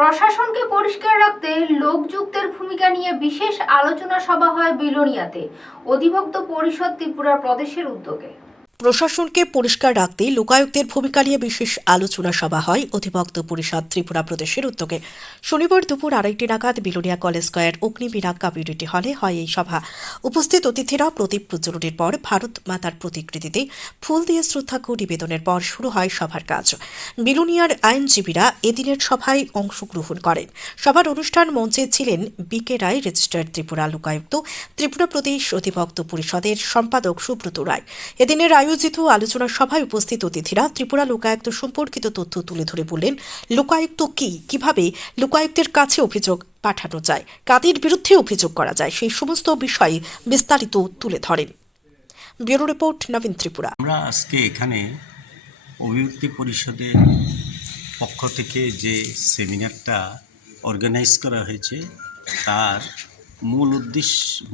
প্রশাসনকে পরিষ্কার রাখতে লোকযুক্তের ভূমিকা নিয়ে বিশেষ আলোচনা সভা হয় বিলোনিয়াতে। অধিভক্ত পরিষদ ত্রিপুরা প্রদেশের উদ্যোগে। প্রশাসনকে পরিষ্কার রাখতে লোকায়ুক্তের ভূমিকা নিয়ে বিশেষ আলোচনা সভা হয়। অধিভক্ত পরিষদ ত্রিপুরা প্রদেশের উদ্যোগে। শনিবার দুপুর আড়াইটি নাগাদ Belonia college square Agnibina community হলে হয় এই সভা। উপস্থিত অতিথিরা প্রদীপ প্রজ্বলনের পর ভারত মাতার প্রতিকৃতিতে ফুল দিয়ে শ্রদ্ধার্ঘ্য নিবেদনের পর শুরু হয় সভার কাজ। বিলোনিয়ার আইনজীবীরা এদিনের সভায় অংশগ্রহণ করেন। সভার অনুষ্ঠান মঞ্চে ছিলেন বিকে রায় রেজিস্টার্ড ত্রিপুরা লোকায়ুক্ত, ত্রিপুরা প্রদেশ অধিভক্ত পরিষদের সম্পাদক সুব্রত রায়। এদিনের আয়োজিত আলোচনা সভায় উপস্থিত অতিথিরা ত্রিপুরা লোকায়ুক্ত সম্পর্কিত তথ্য তুলে ধরে বললেন, লোকায়ুক্ত কি? কীভাবে লোকায়ুক্তের কাছে অভিযোগ পাঠানো যায়? কাদের বিরুদ্ধে অভিযোগ করা যায়? সেই সমস্ত বিষয়ে বিস্তারিত তুলে ধরেন। Bureau report, Nabin Tripura. আমরা আজকে এখানে অভিভুক্তি পরিষদের পক্ষ থেকে যে সেমিনারটা অর্গানাইজ করা হয়েছে, তার মূল উদ্দেশ্য,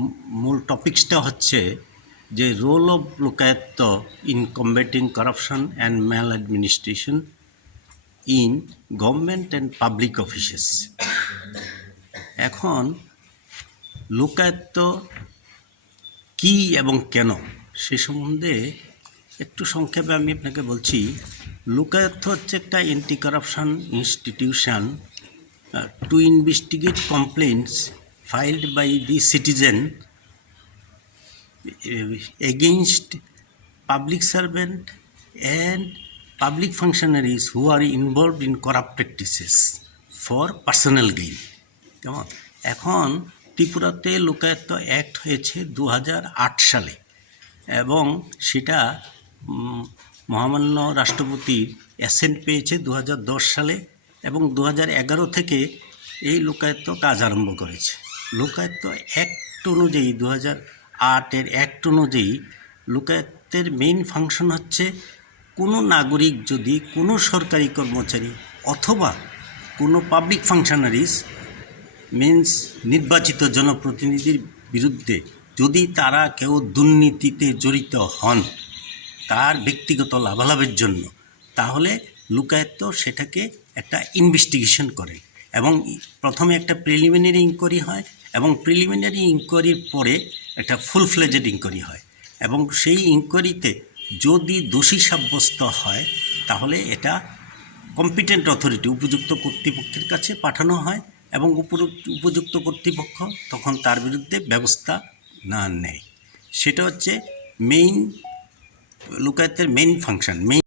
মূল টপিকসটা হচ্ছে যে role of Lokayukta in combating corruption and maladministration in government and public offices এখন লোকায়ত্ত কি এবং কেন সে সম্বন্ধে একটু সংক্ষেপে আমি আপনাকে বলছি। লোকায়ত্ত হচ্ছে একটা anti corruption institution to investigate complaints filed by the citizen against public servant and public functionaries who are involved in corrupt practices for personal gain কেমন এখন ত্রিপুরাতে লোকায়ত্ত অ্যাক্ট হয়েছে দু হাজার আট সালে এবং সেটা মহামান্য রাষ্ট্রপতির অ্যাসেন্ট পেয়েছে দু হাজার দশ সালে এবং দু হাজার এগারো থেকে এই লোকায়ত্ত কাজ আরম্ভ করেছে। লোকায়ত্ত অ্যাক্ট অনুযায়ী দু হাজার আটের অ্যাক্ট অনুযায়ী লোকায়ত্তের মেইন ফাংশন হচ্ছে কোনো নাগরিক যদি কোনো সরকারি কর্মচারী অথবা কোনো পাবলিক ফাংশনারিজ মিন্স নির্বাচিত জনপ্রতিনিধির বিরুদ্ধে যদি তারা কেউ দুর্নীতিতে জড়িত হন তার ব্যক্তিগত লাভালাভের জন্য, তাহলে লোকায়ত্ত সেটাকে একটা ইনভেস্টিগেশন করে এবং প্রথমে একটা প্রিলিমিনারি ইনকোয়ারি হয় এবং প্রিলিমিনারি ইনকোয়ারির পরে একটা ফুল ফ্লেজেড ইনকোয়ারি হয়। এবং সেই ইনকোয়ারিতে যদি দোষী সাব্যস্ত হয়, তাহলে এটা কম্পিটেন্ট অথরিটি উপযুক্ত কর্তৃপক্ষের কাছে পাঠানো হয় এবং উপযুক্ত কর্তৃপক্ষ তখন তার বিরুদ্ধে ব্যবস্থা না নেয়। সেটা হচ্ছে মেইন লোকায়তের মেইন ফাংশন মেইন